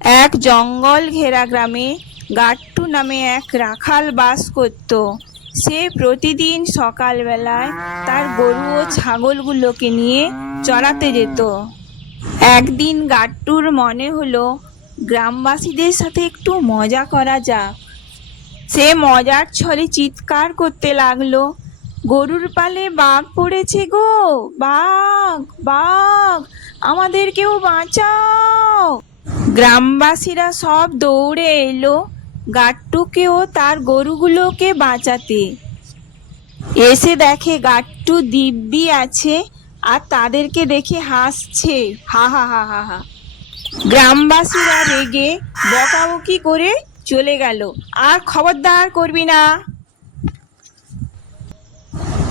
এক জঙ্গল ঘেরা গ্রামে গাট্টু নামে এক রাখাল বাস করত। সে প্রতিদিন সকালবেলায় তার গরু ও ছাগলগুলোকে নিয়ে চড়াতে যেত। একদিন গাট্টুর মনে হলো গ্রামবাসীদের সাথে একটু মজা করা যাক। সে মজার ছলে চিৎকার করতে লাগলো, গরুর পালে বাঘ পড়েছে গো, বাঘ বাঘ, আমাদের কেউ বাঁচাও। গ্রামবাসীরা সব দৌড়ে এলো গাট্টুকে ও তার গরুগুলোকে বাঁচাতে। এসে দেখে গাট্টু দিব্যি আছে আর তাদেরকে দেখে হাসছে, হা হা হা হা হা। গ্রামবাসীরা রেগে বকাবকি করে চলে গেল, আর খবরদার করবি না।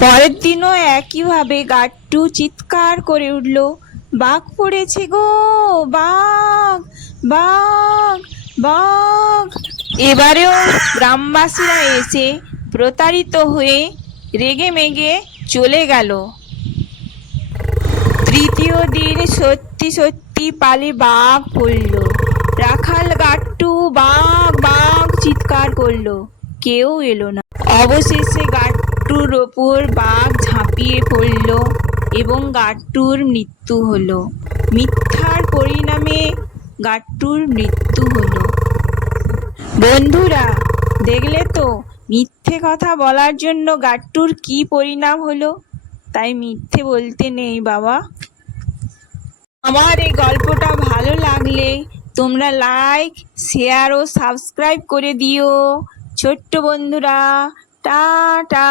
পরের দিনও একইভাবে গাট্টু চিৎকার করে উঠল, বাঘ পড়েছে গো, বাঘ বাঘ বাঘ। এবারেও গ্রামবাসীরা এসে প্রতারিত হয়ে রেগে মেগে চলে গেল। তৃতীয় দিন সত্যি সত্যি পালে বাঘ পড়ল। রাখাল গাট্টু বাঘ বাঘ চিৎকার করলো, কেউ এলো না। অবশেষে গাট্টুর ওপর বাঘ ঝাঁপিয়ে পড়ল এবং গাট্টুর মৃত্যু হলো। মিথ্যার পরিণামে গাট্টুর মৃত্যু হলো। বন্ধুরা, দেখলে তো মিথ্যে কথা বলার জন্য গাট্টুর কি পরিণাম হলো। তাই মিথ্যে বলতে নেই বাবা। আমার এই গল্পটা ভালো লাগলে তোমরা লাইক, শেয়ার ও সাবস্ক্রাইব করে দিও ছোট্ট বন্ধুরা। টাটা।